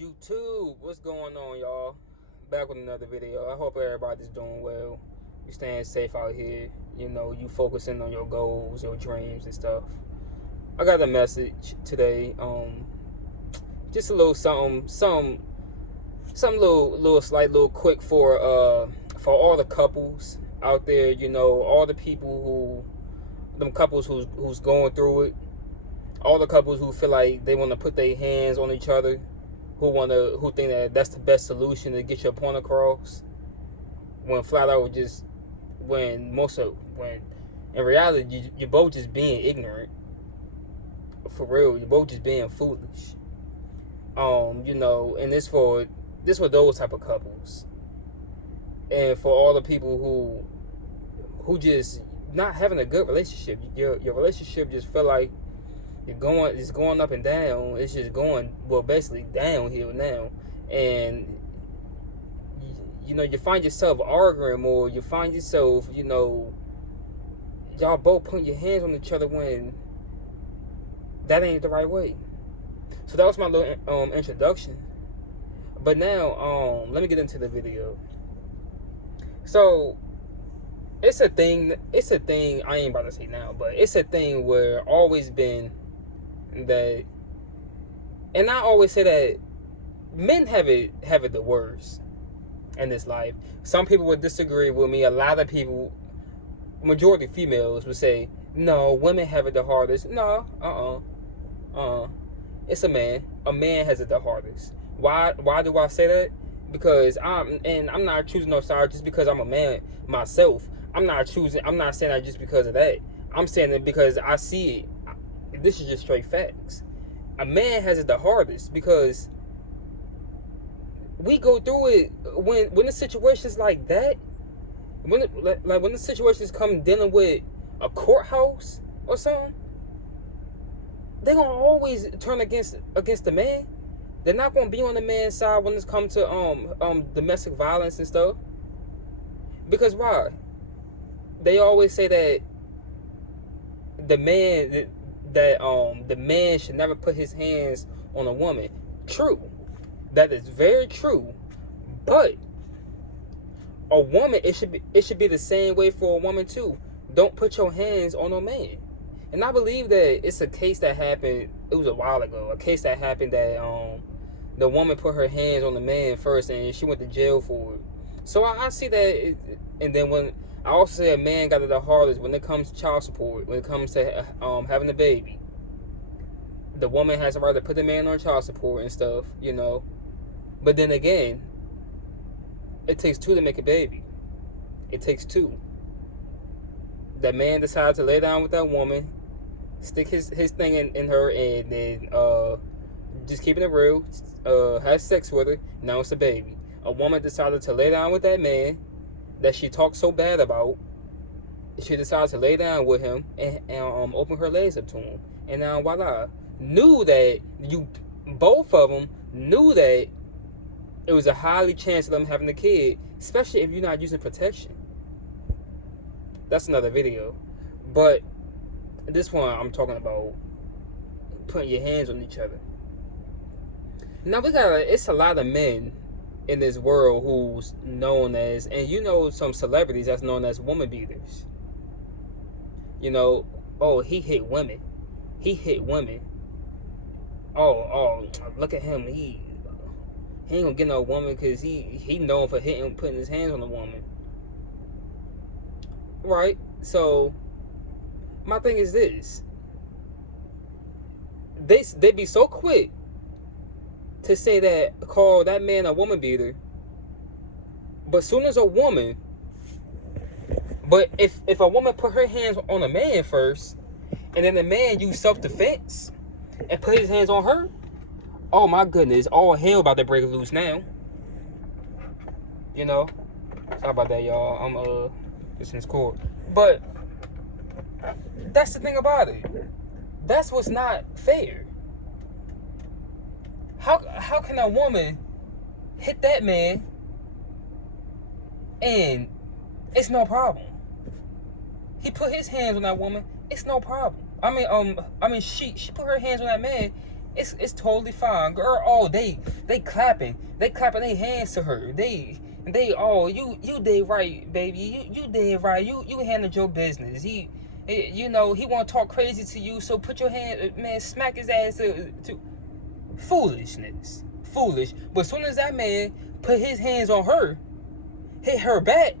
YouTube, what's going on, y'all? Back with another video. I hope everybody's doing well. You staying safe out here. You focusing on your goals, your dreams, and stuff. I got a message today. Just a little something little slight, little quick for all the couples out there. All the people them couples who's going through it. All the couples who feel like they want to put their hands on each other, who think that that's the best solution to get your point across, when flat out just when in reality you're both just being ignorant. For real, you're both just being foolish. And this for those type of couples, and for all the people who just not having a good relationship. Your relationship just feel like it's going up and down. It's just going, well, basically downhill now. And you find yourself arguing more. You find yourself, y'all both putting your hands on each other when that ain't the right way. So that was my little introduction. But now, let me get into the video. So it's a thing I ain't about to say now, but it's a thing where always been that, and I always say that men have it the worst in this life. Some people would disagree with me. A lot of people, majority females, would say no, women have it the hardest. No, it's a man. A man has it the hardest. Why do I say that? Because I'm not choosing no side just because I'm a man myself. I'm not saying that just because of that. I'm saying it because I see it. This is just straight facts. A man has it the hardest because we go through it when the situations like that, when the situations come dealing with a courthouse or something, they're gonna always turn against the man. They're not gonna be on the man's side when it's come to domestic violence and stuff. Because why? They always say that the man should never put his hands on a woman. True. That is very true. But a woman, it should be the same way for a woman too. Don't put your hands on a man. And I believe that it's a case that happened, it was a while ago, a case that happened that the woman put her hands on the man first and she went to jail for it. So I see that, and then when I also say a man got it the hardest when it comes to child support, when it comes to having a baby. The woman has the right to put the man on child support and stuff, But then again, it takes two to make a baby. It takes two. That man decides to lay down with that woman, stick his thing in her, and then just keeping it real, has sex with her. Now it's a baby. A woman decided to lay down with that man that she talks so bad about. She decided to lay down with him and open her legs up to him. And now voila, both of them knew that it was a highly chance of them having a kid, especially if you're not using protection. That's another video. But this one I'm talking about putting your hands on each other. Now it's a lot of men in this world who's known as, and some celebrities that's known as woman beaters. Oh, he hit women. Oh, look at him. He ain't gonna get no woman because he known for putting his hands on a woman. Right? So my thing is this. They be so quick to say that, call that man a woman beater. But soon as if a woman put her hands on a man first, and then the man used self-defense and put his hands on her, oh my goodness, all hell about to break loose now. Sorry about that, y'all. I'm this is cool. But that's the thing about it. That's what's not fair. How can a woman hit that man and it's no problem? He put his hands on that woman, it's no problem. She put her hands on that man It's totally fine, girl. Oh, they clapping their hands to her. They oh, you did right, baby. You did right. You handled your business. You know, he want to talk crazy to you, so put your hand, man, smack his ass to foolishness, foolish. But as soon as that man put his hands on her, hit her back,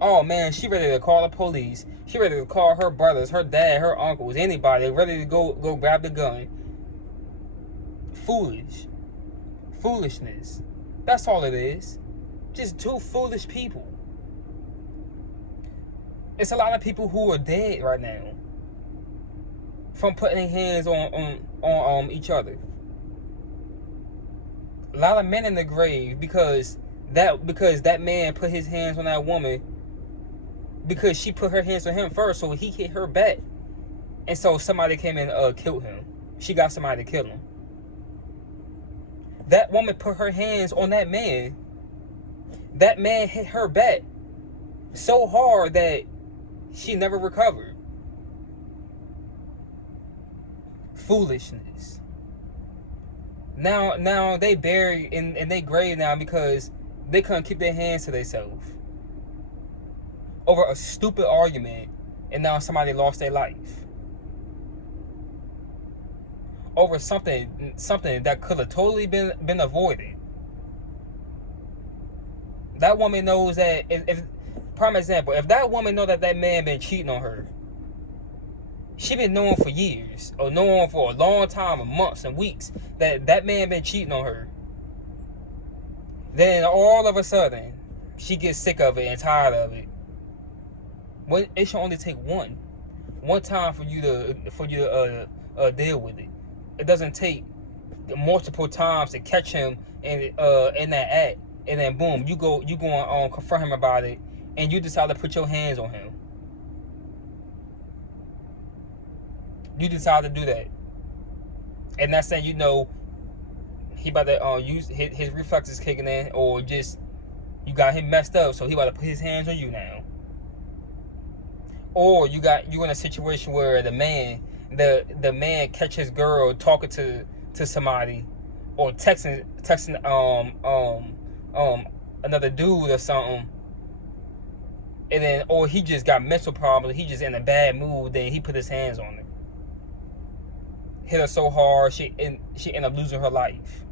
oh man, she ready to call the police. She ready to call her brothers, her dad, her uncles, anybody ready to go grab the gun. Foolishness. That's all it is. Just two foolish people. It's a lot of people who are dead right now from putting their hands on each other. A lot of men in the grave because that man put his hands on that woman, because she put her hands on him first, so he hit her back, and so somebody came and killed him. She got somebody to kill him. That woman put her hands on that man. That man hit her back so hard that she never recovered. Foolishness. Now they buried in their grave now because they couldn't keep their hands to themselves over a stupid argument, and now somebody lost their life over something that could have totally been avoided. That woman knows that if prime example, if that woman know that man been cheating on her, she been knowing for years, or knowing for a long time, and months and weeks, that man been cheating on her. Then all of a sudden, she gets sick of it and tired of it. When it should only take one time for you to deal with it. It doesn't take multiple times to catch him in that act, and then boom, you going confront him about it, and you decide to put your hands on him. You decide to do that, and that's saying, you know, he about to use his reflexes kicking in, or just you got him messed up, so he about to put his hands on you now. Or you in a situation where the man catch his girl talking to somebody, or texting another dude or something, and then, or he just got mental problems, he just in a bad mood, then he put his hands on her, hit her so hard she ended up losing her life.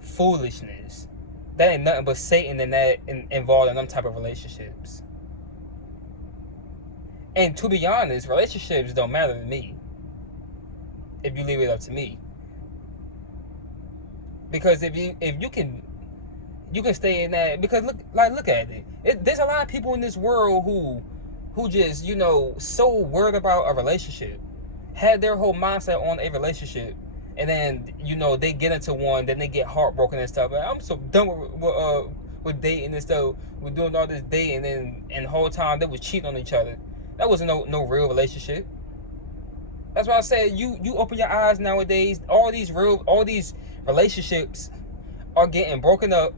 Foolishness. That ain't nothing but Satan involved in them type of relationships. And to be honest, relationships don't matter to me if you leave it up to me. Because if you can stay in that, because look at it. There's a lot of people in this world who just, you know, so worried about a relationship, had their whole mindset on a relationship, and then, you know, they get into one, then they get heartbroken and stuff. I'm so done with dating and stuff. We're doing all this dating, and the whole time they was cheating on each other. That wasn't no real relationship. That's why I said, you open your eyes nowadays. All these relationships are getting broken up.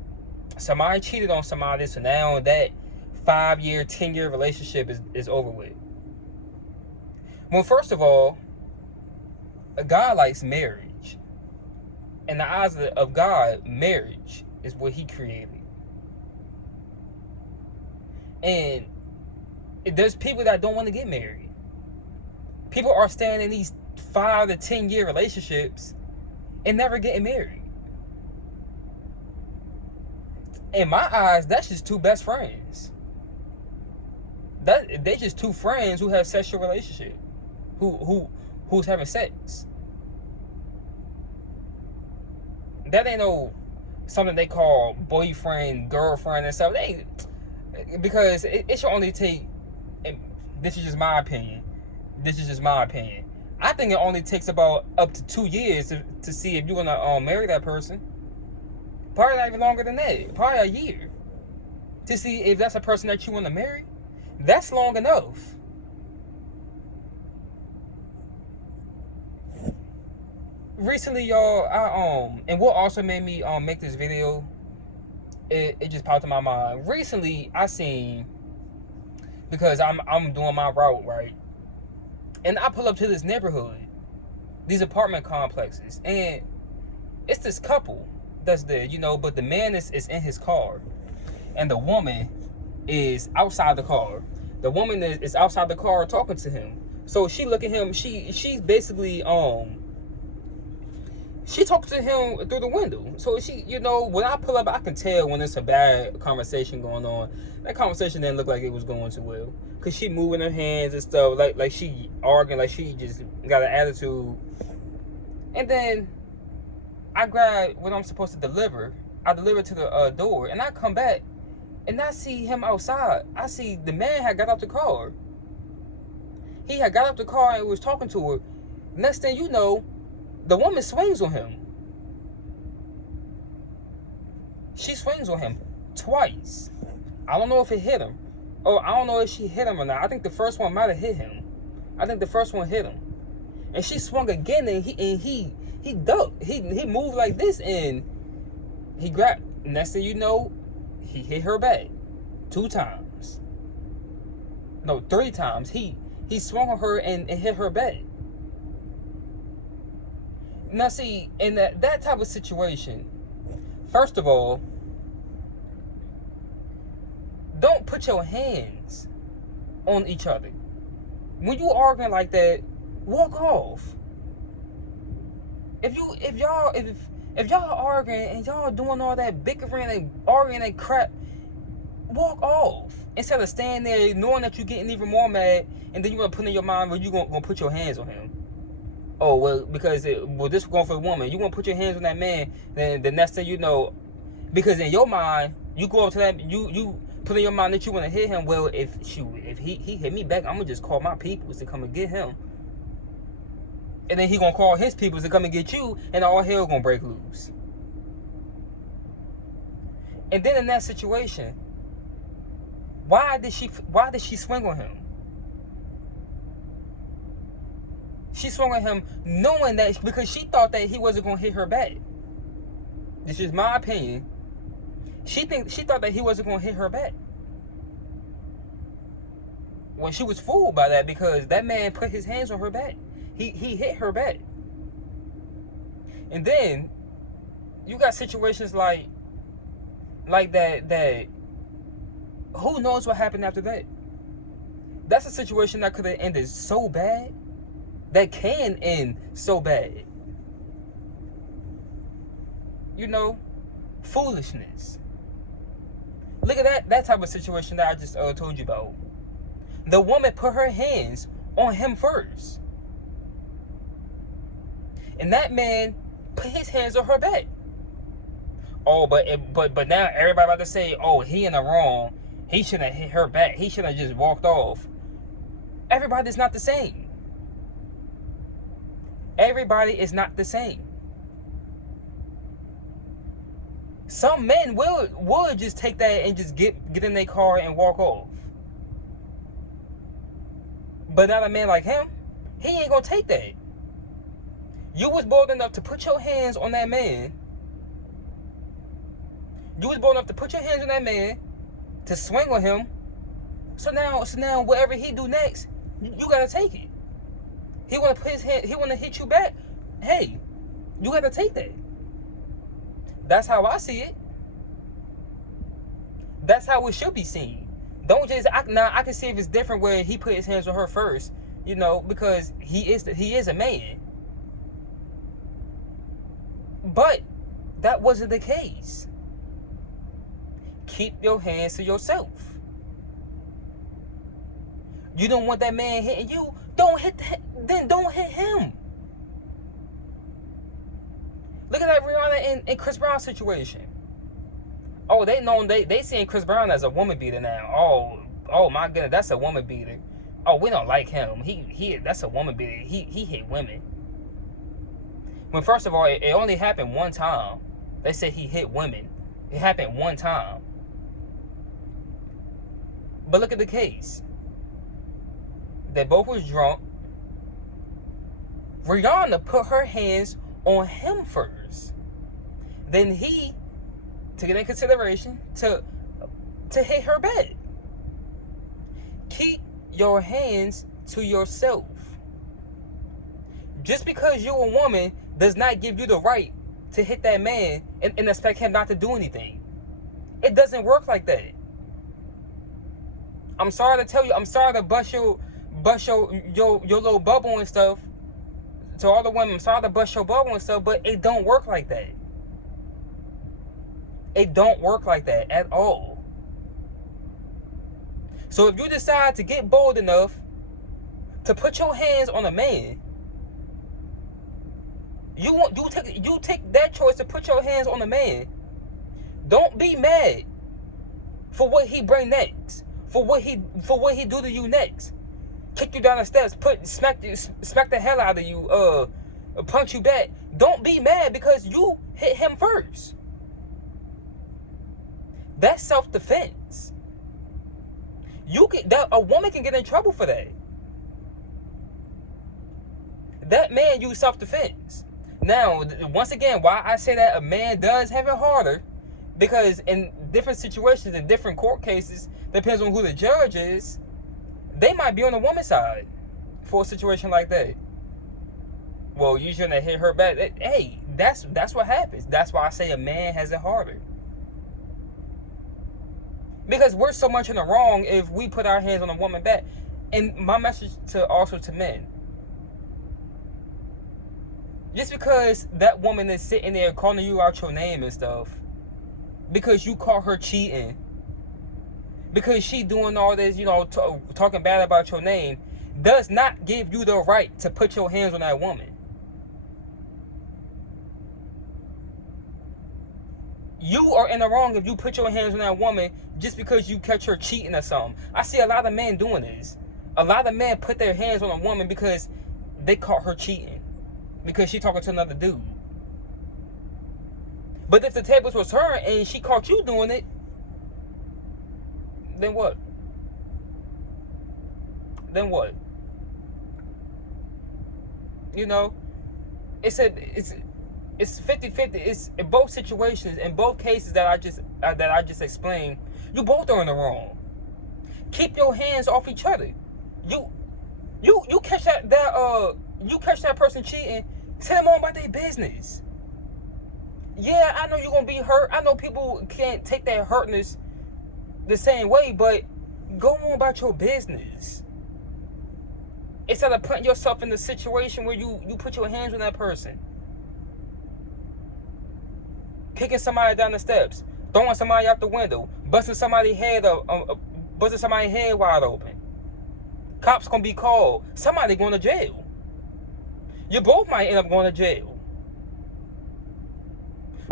Somebody cheated on somebody, so now that 5-year, 10-year relationship is over with. Well, first of all, a God likes marriage. In the eyes of God, marriage is what he created. And there's people that don't want to get married. People are staying in these 5 to 10-year relationships and never getting married. In my eyes, that's just two best friends. They just two friends who have sexual relationship, who's having sex. That ain't no something they call boyfriend, girlfriend, and stuff. Because it should only take. And this is just my opinion. I think it only takes about up to 2 years to see if you're gonna marry that person. Probably not even longer than that. Probably a year to see if that's a person that you want to marry. That's long enough. Recently, y'all, and what also made me make this video, it just popped in my mind. Recently, I seen, because I'm doing my route, right? And I pull up to this neighborhood, these apartment complexes, and it's this couple that's there, but the man is in his car, and the woman is outside the car. The woman is outside the car talking to him. So she look at him, she's basically she talks to him through the window. So she, when I pull up, I can tell when there's a bad conversation going on. That conversation didn't look like it was going too well. Cause she moving her hands and stuff, like she arguing, like she just got an attitude. And then I grab what I'm supposed to deliver. I deliver to the door, and I come back, and I see him outside. I see the man had got out the car. He had got out the car and was talking to her. Next thing you know, the woman swings on him. She swings on him twice. I don't know if it hit him. Or I don't know if she hit him or not. I think the first one might have hit him. I think the first one hit him. And she swung again, and he ducked. He moved like this, and he grabbed. Next thing you know, he hit her back 2 times. No, 3 times. He swung on her and hit her back. Now see, in that type of situation, first of all, don't put your hands on each other. When you arguing like that, walk off. If y'all arguing and y'all doing all that bickering and arguing and crap, walk off. Instead of staying there knowing that you're getting even more mad, and then you're gonna put in your mind where you gonna put your hands on him. Oh, well, because this is going for a woman. You want to put your hands on that man, then the next thing you know, because in your mind, you go up to that, you put in your mind that you want to hit him. Well, if he hit me back, I'm going to just call my peoples to come and get him. And then he going to call his peoples to come and get you, and all hell going to break loose. And then in that situation, why did she swing on him? She swung at him knowing that, because she thought that he wasn't going to hit her back. This is my opinion. She thought that he wasn't going to hit her back. Well, she was fooled by that, because that man put his hands on her back. He hit her back. And then you got situations like that who knows what happened after that? That's a situation that could have ended so bad. That can end so bad. Foolishness. Look at that type of situation that I just told you about. The woman put her hands on him first. And that man put his hands on her back. Oh, but now everybody about to say, oh, he in the wrong. He shouldn't have hit her back. He should have just walked off. Everybody's not the same. Everybody is not the same. Some men will just take that and just get in their car and walk off. But not a man like him. He ain't gonna take that. You was bold enough to put your hands on that man. You was bold enough to put your hands on that man, to swing on him. So now whatever he do next, you gotta take it. He wanna put his hand, he wanna hit you back. Hey, you gotta take that. That's how I see it. That's how it should be seen. Don't just I can see if it's different where he put his hands on her first, because he is a man. But that wasn't the case. Keep your hands to yourself. You don't want that man hitting you, don't hit him. Look at that Rihanna and Chris Brown situation. Oh, they seeing Chris Brown as a woman beater now. Oh my goodness, that's a woman beater. Oh, we don't like him. That's a woman beater. He hit women. When first of all, it only happened one time. They said he hit women. It happened one time. But look at the case. They both was drunk. Rihanna put her hands on him first. Then he took it in consideration to hit her back. Keep your hands to yourself. Just because you're a woman does not give you the right to hit that man and expect him not to do anything. It doesn't work like that. I'm sorry to tell you. I'm sorry to bust your little bubble and stuff. To all the women, I'm sorry to bust your bubble and stuff, but it don't work like that. It don't work like that at all. So if you decide to get bold enough to put your hands on a man, you take that choice to put your hands on a man. Don't be mad for what he bring next, for what he do to you next. Kick you down the steps, smack the hell out of you, punch you back. Don't be mad because you hit him first. That's self-defense. A woman can get in trouble for that. That man used self-defense. Now, once again, why I say that a man does have it harder, because in different situations, in different court cases, depends on who the judge is, they might be on the woman's side for a situation like that. Well, you shouldn't have hit her back. Hey, that's what happens. That's why I say a man has it harder. Because we're so much in the wrong if we put our hands on a woman back. And my message to men. Just because that woman is sitting there calling you out your name and stuff, because you call her cheating, because she doing all this, talking bad about your name, does not give you the right to put your hands on that woman. You are in the wrong if you put your hands on that woman just because you catch her cheating or something. I see a lot of men doing this. A lot of men put their hands on a woman because they caught her cheating, because she talking to another dude. But if the tables was her and she caught you doing it, then what? Then what? It's 50-50. It's in both situations, in both cases that I just explained. You both are in the wrong. Keep your hands off each other. You catch that person cheating, tell them all about their business. Yeah, I know you're gonna be hurt. I know people can't take that hurtness the same way, but go on about your business. Instead of putting yourself in the situation where you put your hands on that person. Kicking somebody down the steps, throwing somebody out the window, busting somebody's head wide open. Cops gonna be called. Somebody going to jail. You both might end up going to jail.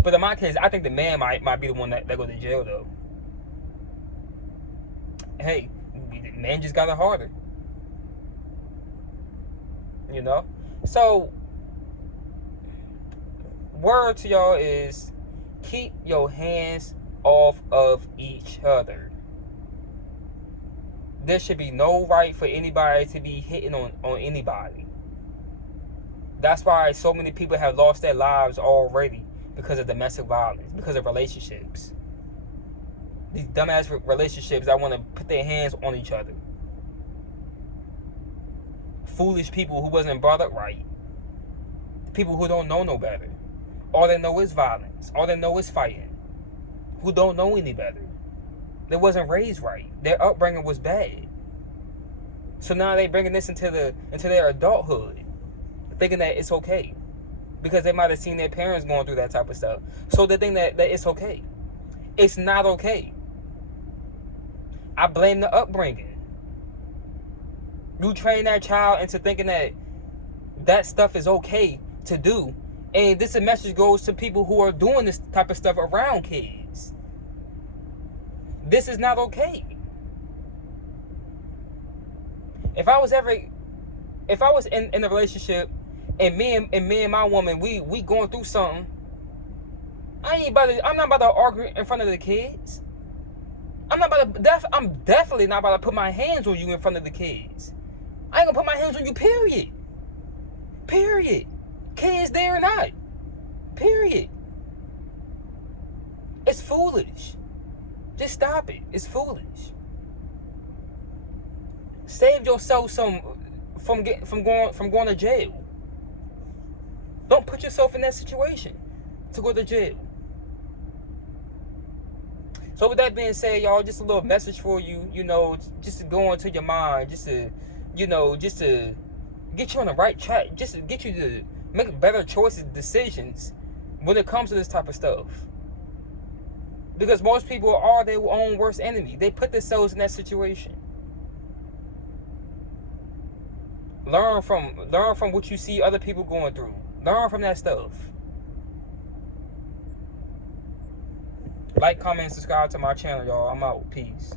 But in my case, I think the man might be the one that go to jail though. Hey, the man just got it harder. So word to y'all is, keep your hands off of each other. There should be no right for anybody to be hitting on anybody. That's why so many people have lost their lives already, because of domestic violence, because of relationships. These dumbass relationships that want to put their hands on each other. Foolish people who wasn't brought up right. People who don't know no better. All they know is violence. All they know is fighting. Who don't know any better. They wasn't raised right. Their upbringing was bad. So now they bringing this into their adulthood, thinking that it's okay, because they might have seen their parents going through that type of stuff. So they think that it's okay. It's not okay. I blame the upbringing. You train that child into thinking that stuff is okay to do. And this message goes to people who are doing this type of stuff around kids. This is not okay. If I was in a relationship and me and my woman, we going through something, I'm not about to argue in front of the kids. I'm definitely not about to put my hands on you in front of the kids. I ain't gonna put my hands on you, period. Period. Kids there or not. Period. It's foolish. Just stop it. It's foolish. Save yourself from going to jail. Don't put yourself in that situation to go to jail. So with that being said, y'all, just a little message for you, just to go into your mind, just to get you on the right track, just to get you to make better choices, decisions when it comes to this type of stuff. Because most people are their own worst enemy. They put themselves in that situation. Learn from what you see other people going through. Learn from that stuff. Like, comment, and subscribe to my channel, y'all. I'm out. Peace.